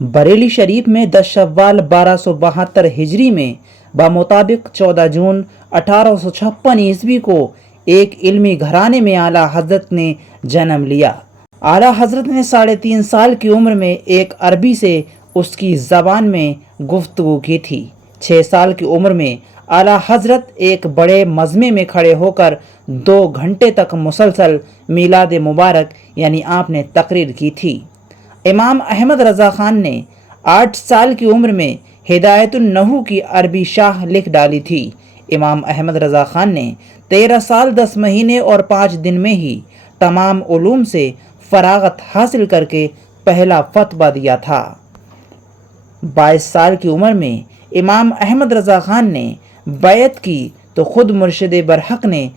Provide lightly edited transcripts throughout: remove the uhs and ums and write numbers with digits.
بریلی شریف میں 10 شوال 1272 ہجری میں بمطابق 14 جون 1856 عیسوی کو ایک علمی گھرانے میں اعلیٰ حضرت نے جنم لیا۔ اعلیٰ حضرت نے 3.5 سال کی عمر میں ایک عربی سے اس کی زبان میں گفتگو کی تھی۔ 6 سال کی عمر میں اعلیٰ حضرت ایک بڑے مجمع میں کھڑے ہو کر 2 گھنٹے تک مسلسل میلاد مبارک یعنی آپ نے تقریر کی تھی۔ امام احمد رضا خان نے 8 سال کی عمر میں ہدایت النحو کی عربی شرح لکھ ڈالی تھی۔ امام احمد رضا خان نے 13 سال 10 مہینے اور 5 دن میں ہی تمام علوم سے فراغت حاصل کر کے پہلا فتویٰ دیا تھا۔ 22 سال کی عمر میں امام احمد رضا خان نے بیعت کی تو خود مرشد برحق نے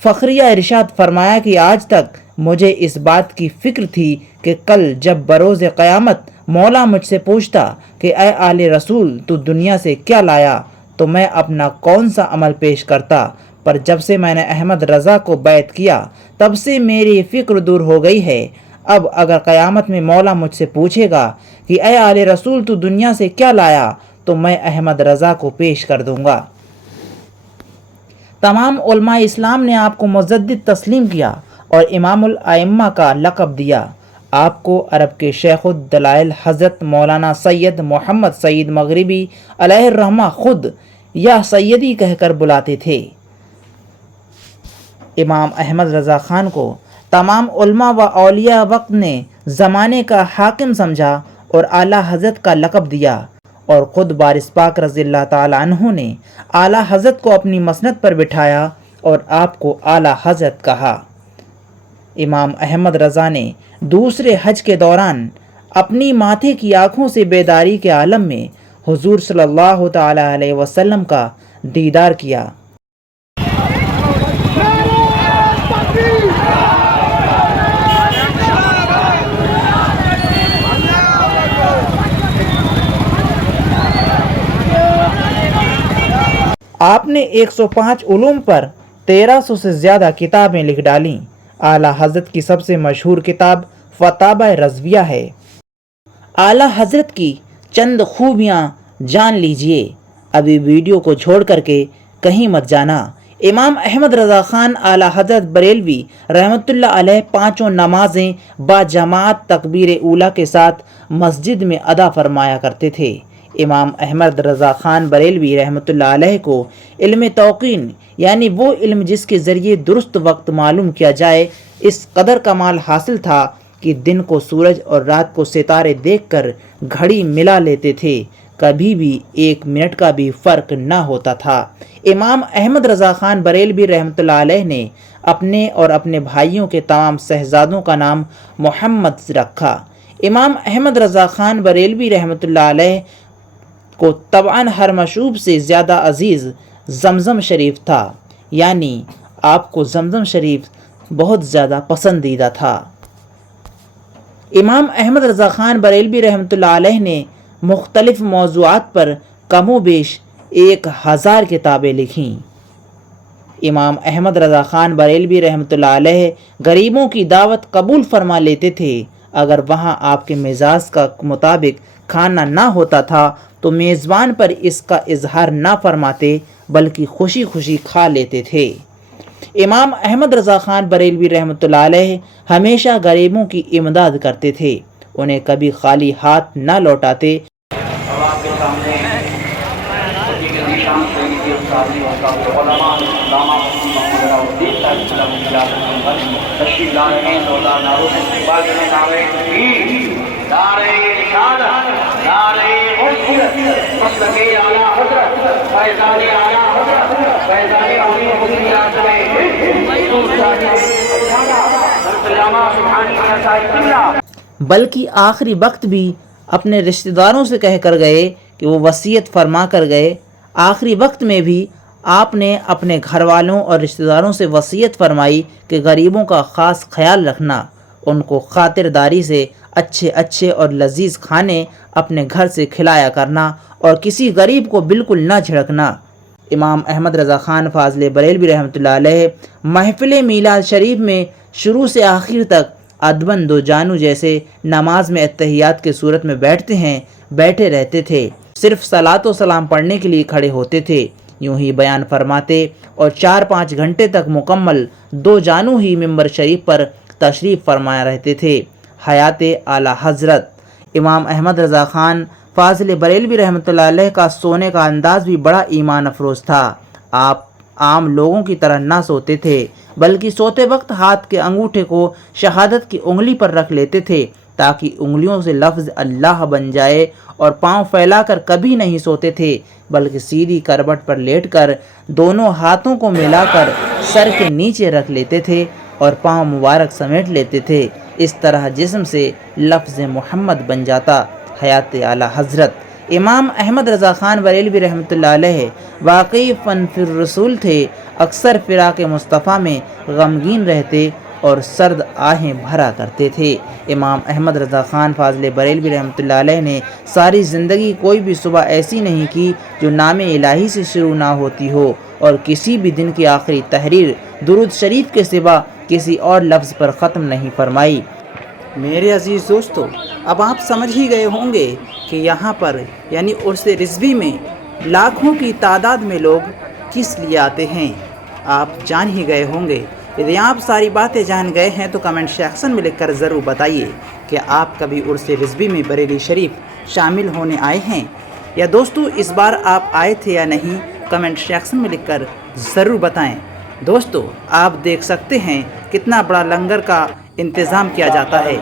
فخریہ ارشاد فرمایا کہ آج تک مجھے اس بات کی فکر تھی کہ کل جب بروز قیامت مولا مجھ سے پوچھتا کہ اے آل رسول تو دنیا سے کیا لایا تو میں اپنا کون سا عمل پیش کرتا، پر جب سے میں نے احمد رضا کو بیعت کیا تب سے میری فکر دور ہو گئی ہے۔ اب اگر قیامت میں مولا مجھ سے پوچھے گا کہ اے آل رسول تو دنیا سے کیا لایا تو میں احمد رضا کو پیش کر دوں گا۔ تمام علماء اسلام نے آپ کو مجدد تسلیم کیا اور امام الائمہ کا لقب دیا۔ آپ کو عرب کے شیخ الدلائل حضرت مولانا سید محمد سعید مغربی علیہ الرحمہ خود یا سیدی کہہ کر بلاتے تھے۔ امام احمد رضا خان کو تمام علماء و اولیاء وقت نے زمانے کا حاکم سمجھا اور اعلیٰ حضرت کا لقب دیا، اور خود وارث پاک رضی اللہ تعالی عنہ نے اعلیٰ حضرت کو اپنی مسند پر بٹھایا اور آپ کو اعلیٰ حضرت کہا۔ امام احمد رضا نے دوسرے حج کے دوران اپنی ماتھے کی آنکھوں سے بیداری کے عالم میں حضور صلی اللہ تعالی علیہ وسلم کا دیدار کیا۔ آپ نے 105 علوم پر 1300 سے زیادہ کتابیں لکھ ڈالیں۔ اعلیٰ حضرت کی سب سے مشہور کتاب فتاوی رضویہ ہے۔ اعلیٰ حضرت کی چند خوبیاں جان لیجئے، ابھی ویڈیو کو چھوڑ کر کے کہیں مت جانا۔ امام احمد رضا خان اعلیٰ حضرت بریلوی رحمۃ اللہ علیہ 5 نمازیں با جماعت تکبیر اولیٰ کے ساتھ مسجد میں ادا فرمایا کرتے تھے۔ امام احمد رضا خان بریلوی رحمۃ اللہ علیہ کو علم توقین یعنی وہ علم جس کے ذریعے درست وقت معلوم کیا جائے اس قدر کمال حاصل تھا کہ دن کو سورج اور رات کو ستارے دیکھ کر گھڑی ملا لیتے تھے، کبھی بھی 1 منٹ کا بھی فرق نہ ہوتا تھا۔ امام احمد رضا خان بریلوی رحمۃ اللہ علیہ نے اپنے اور اپنے بھائیوں کے تمام شہزادوں کا نام محمد رکھا۔ امام احمد رضا خان بریلوی رحمۃ اللہ علیہ کو طبعاً ہر مشروب سے زیادہ عزیز زمزم شریف تھا، یعنی آپ کو زمزم شریف بہت زیادہ پسندیدہ تھا۔ امام احمد رضا خان بریلوی رحمۃ اللہ علیہ نے مختلف موضوعات پر کم و بیش 1000 کتابیں لکھیں۔ امام احمد رضا خان بریلوی رحمۃ اللہ علیہ غریبوں کی دعوت قبول فرما لیتے تھے۔ اگر وہاں آپ کے مزاج کا مطابق کھانا نہ ہوتا تھا تو میزبان پر اس کا اظہار نہ فرماتے بلکہ خوشی خوشی کھا لیتے تھے۔ امام احمد رضا خان بریلوی رحمۃ اللہ علیہ ہمیشہ غریبوں کی امداد کرتے تھے، انہیں کبھی خالی ہاتھ نہ لوٹاتے۔ بلکہ آخری وقت بھی اپنے رشتہ داروں سے کہہ کر گئے کہ وہ وصیت فرما کر گئے۔ آخری وقت میں بھی آپ نے اپنے گھر والوں اور رشتہ داروں سے وصیت فرمائی کہ غریبوں کا خاص خیال رکھنا، ان کو خاطرداری سے اچھے اور لذیذ کھانے اپنے گھر سے کھلایا کرنا اور کسی غریب کو بالکل نہ جھڑکنا۔ امام احمد رضا خان فاضل بریلوی رحمۃ اللہ علیہ محفل میلاد شریف میں شروع سے آخر تک ادبن دو جانو جیسے نماز میں اتحیات کے صورت میں بیٹھتے ہیں بیٹھے رہتے تھے، صرف صلاۃ و سلام پڑھنے کے لیے کھڑے ہوتے تھے، یوں ہی بیان فرماتے اور 4-5 گھنٹے تک مکمل دو جانو ہی ممبر شریف پر تشریف فرمایا رہتے تھے۔ حیات اعلیٰ حضرت امام احمد رضا خان فاضل بریلوی رحمۃ اللہ علیہ کا سونے کا انداز بھی بڑا ایمان افروز تھا۔ آپ عام لوگوں کی طرح نہ سوتے تھے، بلکہ سوتے وقت ہاتھ کے انگوٹھے کو شہادت کی انگلی پر رکھ لیتے تھے تاکہ انگلیوں سے لفظ اللہ بن جائے، اور پاؤں پھیلا کر کبھی نہیں سوتے تھے بلکہ سیدھی کروٹ پر لیٹ کر دونوں ہاتھوں کو ملا کر سر کے نیچے رکھ لیتے تھے اور پاؤں مبارک سمیٹ لیتے تھے، اس طرح جسم سے لفظ محمد بن جاتا۔ حیات اعلیٰ حضرت امام احمد رضا خان بریلوی رحمۃ اللہ علیہ واقعی فن فی الرسول تھے، اکثر فراق مصطفیٰ میں غمگین رہتے اور سرد آہیں بھرا کرتے تھے۔ امام احمد رضا خان فاضل بریلوی رحمۃ اللہ علیہ نے ساری زندگی کوئی بھی صبح ایسی نہیں کی جو نام الہی سے شروع نہ ہوتی ہو، اور کسی بھی دن کی آخری تحریر درود شریف کے سوا کسی اور لفظ پر ختم نہیں فرمائی۔ میرے عزیز دوستو، اب آپ سمجھ ہی گئے ہوں گے کہ یہاں پر یعنی عرس رضوی میں لاکھوں کی تعداد میں لوگ کس لیے آتے ہیں۔ آپ جان ہی گئے ہوں گے۔ یدی آپ ساری باتیں جان گئے ہیں تو کمنٹ سیکشن میں لکھ کر ضرور بتائیے کہ آپ کبھی عرس رضوی میں بریلی شریف شامل ہونے آئے ہیں، یا دوستو اس بار آپ آئے تھے یا نہیں، کمنٹ سیکشن میں لکھ کر ضرور بتائیں۔ دوستو آپ دیکھ سکتے ہیں کتنا بڑا لنگر کا انتظام کیا جاتا ہے،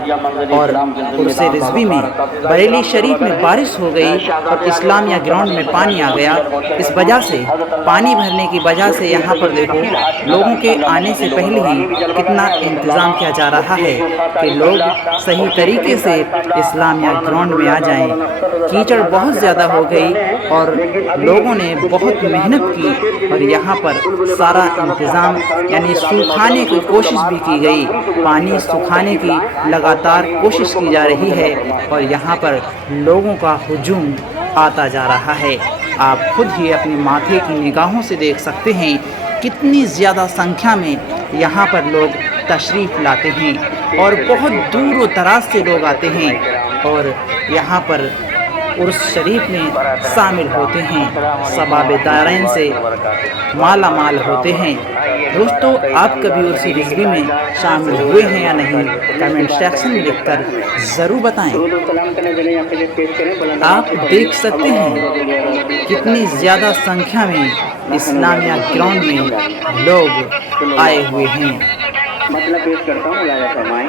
اور عرس رضوی میں بریلی شریف میں بارش ہو گئی اور اسلامیہ گراؤنڈ میں پانی آ گیا۔ اس وجہ سے پانی بھرنے کی وجہ سے یہاں پر دیکھو لوگوں کے آنے سے پہلے ہی کتنا انتظام کیا جا رہا ہے کہ لوگ صحیح طریقے سے اسلامیہ گراؤنڈ میں آ جائیں۔ کیچڑ بہت زیادہ ہو گئی اور لوگوں نے بہت محنت کی، اور یہاں پر سارا انتظام یعنی سکھانے کی کوشش بھی کی گئی، پانی سکھانے کی لگاتار کوشش کی جا رہی ہے، اور یہاں پر لوگوں کا ہجوم آتا جا رہا ہے۔ آپ خود ہی اپنے ماتھے کی نگاہوں سے دیکھ سکتے ہیں کتنی زیادہ سنکھیا میں یہاں پر لوگ تشریف لاتے ہیں، اور بہت دور و دراز سے لوگ آتے ہیں اور یہاں پر عرس شریف میں شامل ہوتے ہیں، ثواب دارین سے مالا مال ہوتے ہیں۔ دوستو آپ کبھی عرس رضوی میں شامل ہوئے ہیں یا نہیں، کمنٹ سیکشن میں لکھ کر ضرور بتائیں۔ آپ دیکھ سکتے ہیں کتنی زیادہ سنکھیا میں اسلامیہ گراؤنڈ میں لوگ آئے ہوئے ہیں۔ مطلب پیش کرتا ہوں، ملاحظہ فرمائیں۔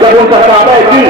جب ان کا صحابہ کی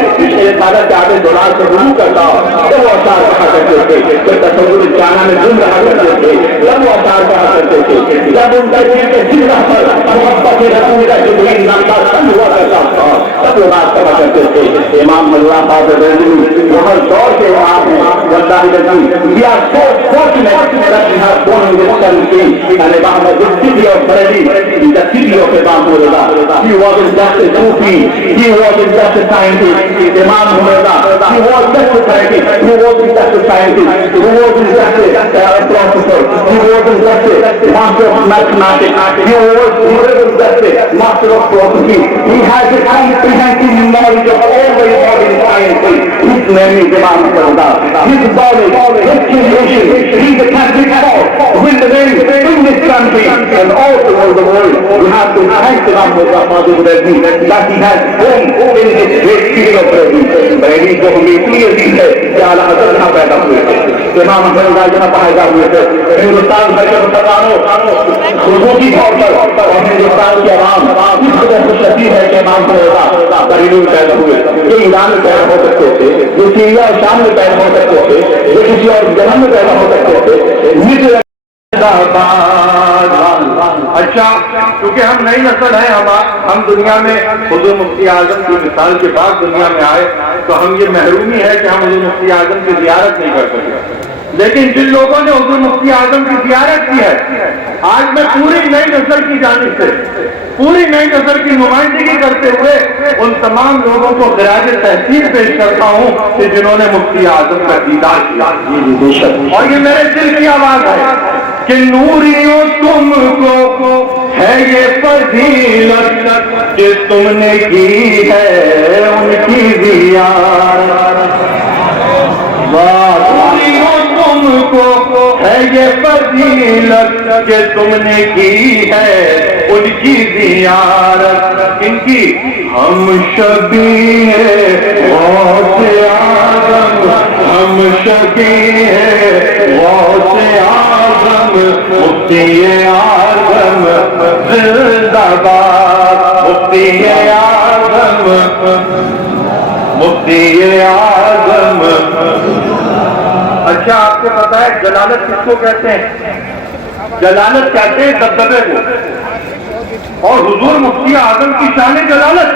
عبادت کے آگے دولار سے رجوع کرتا جب وہ اشعار کہا کرتے تھے، جب تصور جانا میں گم رہا کرتے تھے جب وہ اشعار کہا کرتے تھے، جب ان کا دل کے زندہ پر محبت رسول کا جبریل نام کا سنگ ہوا کرتا تھا تب وہ بات کہا کرتے تھے۔ امام اللہ فاضل بریلوی وہ ہر دور کے امام ہیں۔ واللہ العظیم we are so fortunate that we have born in this country, and Imam this city of Bareilly is the city of Imam Reza. He wasn't just a Sufi, he wasn't just a scientist. Imam Reza, he was just a scientist, he wasn't just a scientist, he wasn't just a philosopher, he wasn't just a master of mathematics, he wasn't just a master of philosophy. He has a comprehensive knowledge of all the important sciences. His name is Imam Reza. His knowledge, his creation, he is a Catholic force with the name in this country and also in the world. We have to thank Imam Reza Fazil Bredli that he has born in this great city of Bareilly. Bareilly کو ہم اس لیے بھی ہے کہ اعلیٰ حضرت یہاں پیدا ہوئے تھے، امام حسن رضا یہاں پیدا ہوئے تھے۔ ہندوستان بھر کے مسلمانوں خصوصی طور پر اور ہندوستان کے عوام اس قدر خوش نصیب ہے کہ امام حسن رضا بریلی میں پیدا ہوئے۔ یہ ایران میں پیدا ہو سکتے تھے، یہ سیریا اور شام میں پیدا ہو سکتے تھے، یہ کسی اور جگہ میں پیدا ہو سکتے تھے، اچھا، کیونکہ ہم نئی نسل ہیں، ہم دنیا میں حضور مفتی اعظم کی مثال کے بعد دنیا میں آئے، تو ہم یہ محرومی ہے کہ ہم حضور مفتی اعظم کی زیارت نہیں کر سکے. لیکن جن لوگوں نے حضور مفتی اعظم کی زیارت کی ہے، آج میں پوری نئی نسل کی جانب سے پوری نئی نسل کی نمائندگی کرتے ہوئے ان تمام لوگوں کو خراج تحسین پیش کرتا ہوں کہ جنہوں نے مفتی اعظم کا دیدار کیا. اور یہ میرے دل کی آواز ہے کہ نوریوں تم کو ہے یہ فضیلت کہ تم نے کی ہے ان کی زیارت. نوریوں تم کو ہے یہ فضیلت کہ تم نے کی ہے ان کی زیارت. ان کی ہم شبیہ غوث اعظم، ہم شبیہ غوث اعظم، مفتی اعظم زندہ باد، مفتی اعظم، مفتی اعظم. اچھا، آپ کو پتا ہے جلالت کس کو کہتے ہیں؟ جلالت کہتے ہیں دبدبے کو. اور حضور مفتی اعظم کی شان جلالت،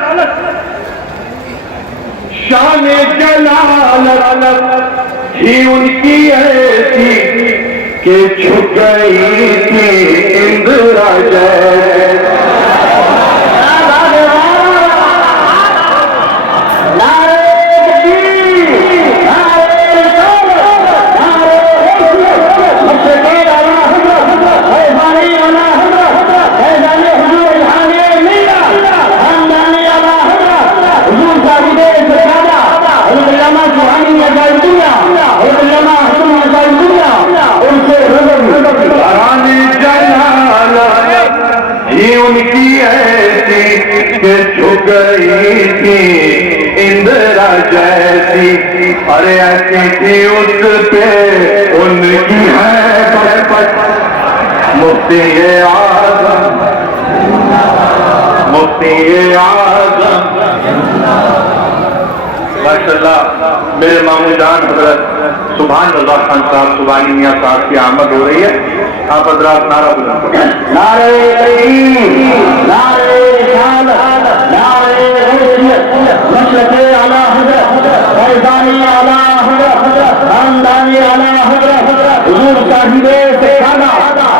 شان جلالت ہی ان کی ایسی کہ چھپ گئی تھی اندرا جیسے. ان کی ایسی کہ چھپ گئی تھی اندرا جیسی. ارے ایسی تھی اس پہ ان کی ہے مفتی اعظم، مفتی اعظم. ماشاءاللہ میرے ماموں جان حضرت سبحان اللہ خان صاحب سبحانی میاں صاحب کی آمد ہو رہی ہے. آپ حضرات نعرہ بلند کریں. نعرہ تکبیر، نعرہ رسالت، نعرہ حیدریت، مشرق اعلی حضرت، فیضانی اعلی حضرت، خاندانی اعلی حضرت، حضور صاحب سکھانا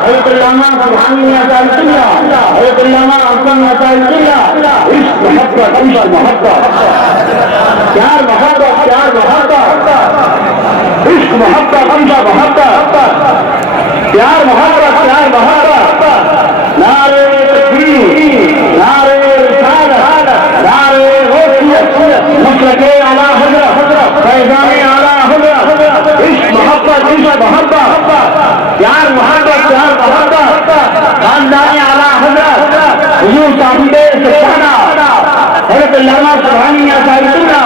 حضرت علامہ سبحانی میاں صاحب قبلہ، حضرت علامہ حسن میاں صاحب قبلہ. عشق محبت، عشق محبت، پیار محبت، پیار محبت، عشق محبت، عشق محبت، پیار محبت، پیار محبت. نعرہ تکبیر، نعرہ رسالت، نعرہ غوثیت، مشرق اعلی حضرت، فیضان اعلی حضرت. عشق محبت، عشق محبت، پیار محبت، پیار محبت. خاندان اعلی حضرت حضور صاحب سکھانا حضرت علامہ سبحانی میاں صاحب قبلہ،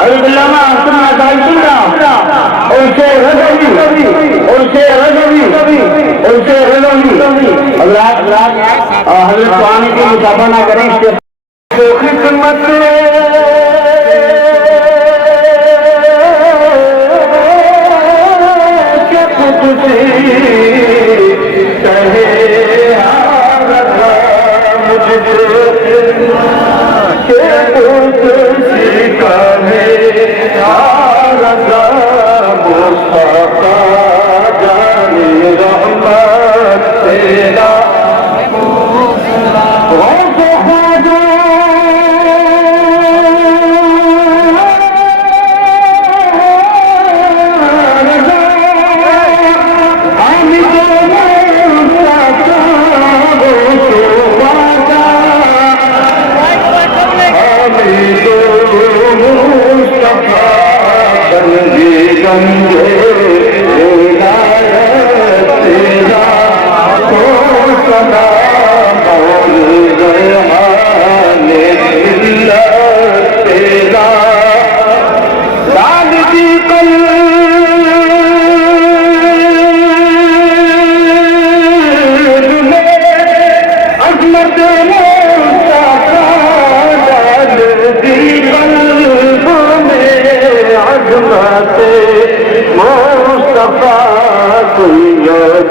حضرت علامہ حسن میاں صاحب قبلہ، ان سے رضوی، ان سے رضوی، ان سے رضوی. حضرات حضرت سبحانی کی مصافحہ نہ کریں. اس کے خدمت